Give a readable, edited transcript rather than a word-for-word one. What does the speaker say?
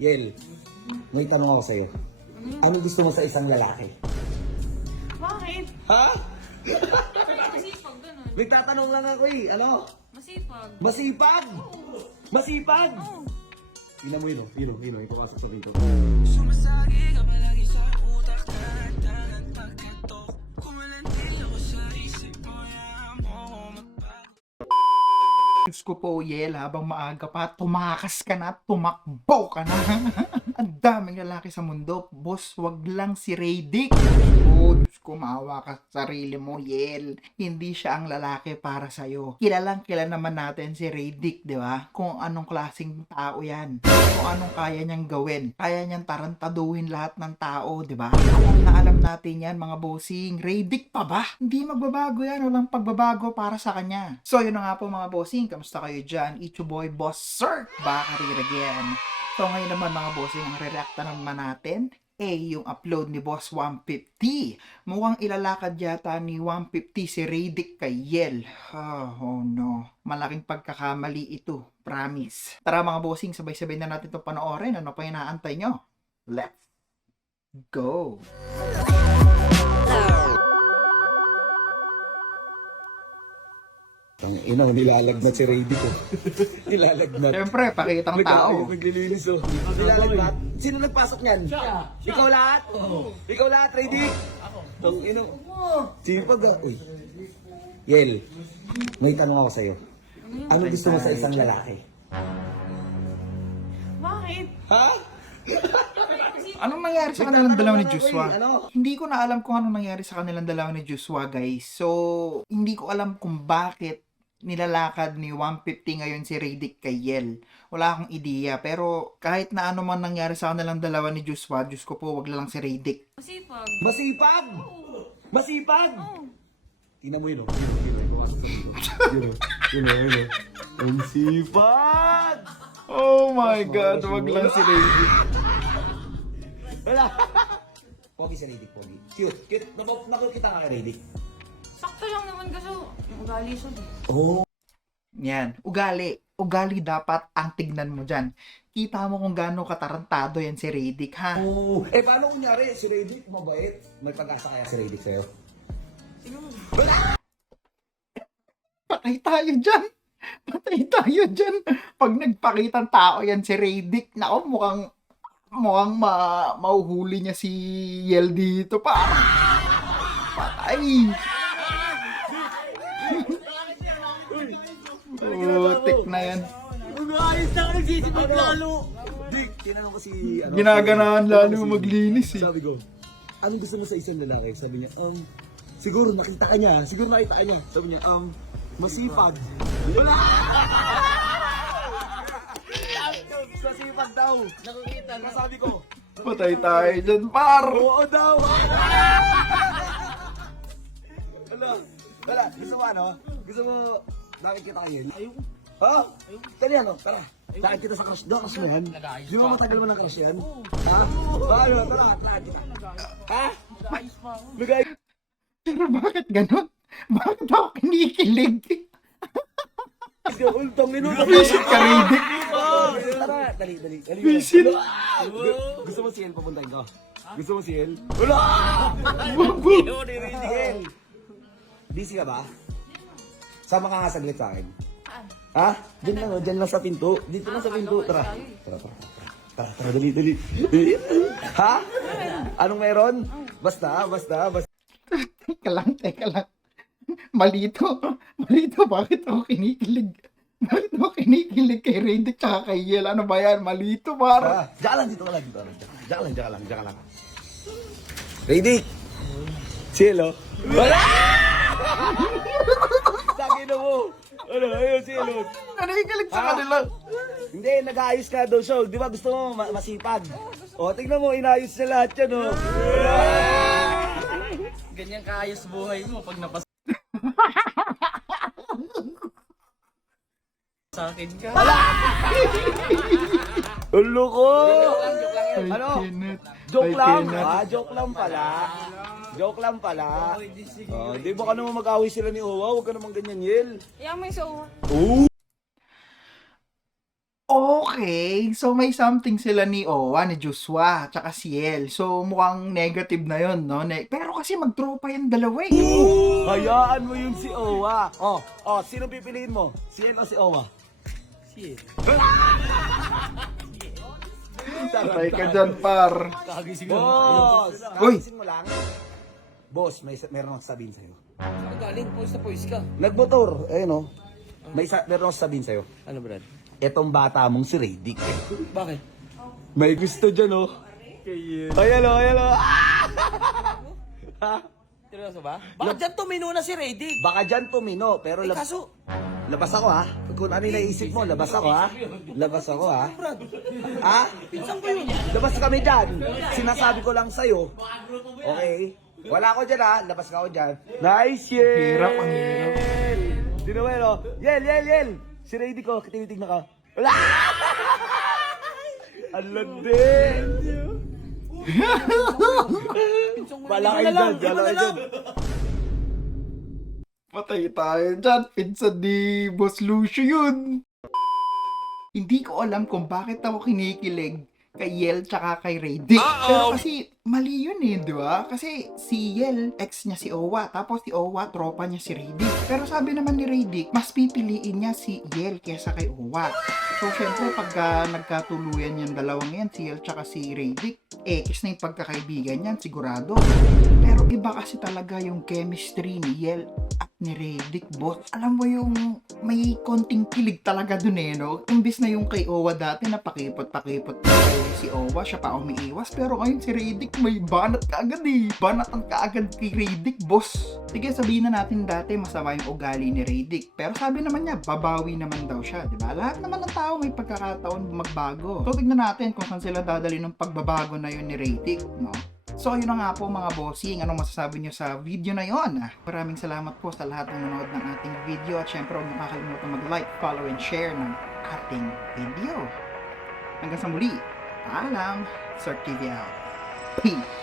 Yel, may tanong ako sa'yo. Anong gusto mo sa isang lalaki? Bakit? Ha? Masipag, ganun. Nagtatanong lang ako eh. Ano? Masipag. Masipag? Masipag? Oo. Tingnan mo yun o. Yun o. Ipapasok sa pinto. Sumasagi ka palagi sa utak kahit dagat pagkatok. Kumalandi ako sa isip mo, hayaan mo ako magbago. Diyos ko po, Yel, habang maaga pa, tumakas ka na, tumakbo ka na. Ang daming lalaki sa mundo. Boss, wag lang si Radic. Oh, Diyos ko, maawa ka sa sarili mo, Yel. Hindi siya ang lalaki para sa'yo. Kilalang kilala naman natin si Radic, di ba? Kung anong klaseng tao yan. Kung anong kaya niyang gawin. Kaya niyang tarantaduhin lahat ng tao, di ba? Alam na alam natin yan, mga bossing. Radic pa ba? Hindi magbabago yan. Walang pagbabago para sa kanya. So, yun na nga po mga bossing. Kamusta kayo dyan? It's your boy, Boss Sir. Back again. So, ngayon naman mga bossing, ang re-reacta naman natin yung upload ni Boss 150. Mukhang ilalakad yata ni 150 si Radic kay Yel. Oh no. Malaking pagkakamali ito. Promise. Tara mga bossing, sabay-sabay na natin itong panoorin. Ano pa inaantay nyo? Let's go! Ang inang nilalagnat si Rady ko. Nilalagnat. Siyempre, pakitang tao. Naglilinis o. Nilalagnat. Sino nagpasok niyan? Siya. Ikaw lahat? Oo. Ikaw lahat, Rady? Ako. Tong inang. Sipag ah. Uy. Yel, may tanong ako sa'yo. Ano gusto mo sa isang lalaki? Bakit? Ha? Anong nangyari sa kanilang dalawa ni Joshua? Ano? Hindi ko na alam kung anong nangyari sa kanilang dalawa ni Joshua, guys. So, hindi ko alam kung bakit nilalakad ni 150 ngayon si Radic kay Yel. Wala akong ideya. Pero kahit na ano man nangyari sa kanilang dalawa ni Joshua, Diyos ko po, wag lang si Radic. Masipag. Masipag? Masipag? Oo. Tingnan mo yun o. Yun o. Ang sipag! Oh my God, wag lang si Radic. Wala. Pogi si Radic, pogi. Cute. Nakukita ka kay Radic. Sakto lang naman kasi yung ugali siya. Oh. Yan, ugali. Ugali dapat ang tignan mo dyan. Kita mo kung gaano katarantado yan si Radic, ha? Oh. Paano kunyari si Radic mabait? May pag-asa kaya si Radic sa'yo? Tingnan mo. Patay tayo dyan. Patay tayo dyan. Pag nagpakitang tao yan si Radic, nako mukhang mauhuli niya si Yel dito pa. Patay. Putik na yan. Mag-aayos na ako, nagsisipag lalo. Dick, tinanong ko si... Ginaganahan lalo maglinis eh. Sabi ko, anong gusto mo sa isang lalaki? Sabi niya, siguro nakita ka niya. Sabi niya, masipag. Wala! Masipag daw. Nakikita na. Sabi ko, Patay tayo dyan, par. oo daw. Wala. Gusto mo ano? Gusto mo, bakit kita kayo? Ayoko. Ha? Tali ano? Tara. Takit kita sa crush. Crush mo yan? Di ba matagal mo ng crush yan? Ha? Paano? Tara. Ha? Nag-ayos. Pero bakit ganun? Bakit ako kinikilig? Ultong minuto. Visit ka, Radic. Tara, dali. Visit. Gusto mo si El papuntahin ko? Gusto mo si El? Wala! Wag. Busy ka ba? Sama ka nga saglit sa akin. Saan? Ha? Diyan lang sa pinto. Dito lang sa pinto. Tara. Tara, dali. Ha? Anong meron? Basta. Teka lang. Malito, bakit ako kinikilig? Bakit ako kinikilig kay Radic tsaka kay Yel? Ano ba yan? Malito, para. Diyan lang, dito ka lang. Diyan ka lang. Ready? Cielo? Wala! Sakin na mo. Ano, ayun, Cielo. Kinikilig sa kanila. Hindi, nag-aayos ka daw siya. Di ba gusto mo masipag? O, tignan mo, inayos niya lahat yan, o. Ganyan kaayos buhay mo pag napas... sa akin ka. Ulo ko! I Ano? cannot. Joke I lang? cannot. Joke lang pala. Di ba ka naman mag-away sila ni Owa? Huwag ka naman ganyan, Yel. Iyan mo yung sa uwa. Oo! Okay, so may something sila ni Owa, ni Joshua, tsaka si El. So mukhang negative na yon, no? Pero kasi magtropa yung dalawa eh. Hayaan mo yun si Owa. Sino pipiliin mo? Si El o si Owa? Patay ka dyan, par. Boss! Uy! Kagising mo lang. Boss, meron akong sabihin sa'yo. Saan galing? Pawis na pawis ka. Nagmotor, ayun o. Meron akong sabihin sa'yo. Ano, Brad? Etong bata mong si Radic. Bakit? May gusto dyan o. Ayan o, ayan o. Seryoso ba? Bakit dyan tumino na si Radic? Baka dyan tumino, pero Kaso, labas ako ha. Kung ano yung naisip mo, labas ako ha. Labas ako ha. Brad, Ha? pinsan ko yun. Labas kami dyan. Sinasabi ko lang sa'yo. Okay? Wala ako dyan ha. Labas ka ako dyan. Nice, Yel! Hirap, ang hirap. Sino ba yun o? Yel! Si Rady ko, tinitignan ka. Wala! Ang landi! Bala kayo dyan, bala kayo dyan. Patay tayo dyan, pinsan ni Boss Lucio yun. Hindi ko alam kung bakit ako kinikilig kay Yel tsaka kay Radic. Pero kasi mali yun eh, di ba? Kasi si Yel, ex niya si Owa, tapos si Owa, tropa niya si Radic. Pero sabi naman ni Radic, mas pipiliin niya si Yel kesa kay Owa. So, syempre, pagka nagkatuluyan yung dalawang yan, si Yel tsaka si Radic, kiss na yung pagkakaibigan yan, sigurado. Pero iba kasi talaga yung chemistry ni Yel at ni Radic, boss. Alam mo yung may konting kilig talaga dun eh, no? Imbis na yung kay Owa dati na pakipot-pakipot si Owa, siya pa umiiwas. Pero ngayon si Radic may banat kaagad eh. Banatan kaagad kay Radic, boss. Sige, sabihin na natin dati masama yung ugali ni Radic. Pero sabi naman niya, babawi naman daw siya, di ba? Lahat naman ng tao may pagkakataon magbago. So, tignan natin kung saan sila dadali ng pagbabago na yun ni Radic, no? So, yun na nga po mga bossing. Anong masasabi nyo sa video na yon? Maraming salamat po sa lahat ng nanonood ng ating video. At syempre, huwag nakakalimutan mag-like, follow, and share ng ating video. Hanggang sa muli, paalam, Sir TV out. Peace!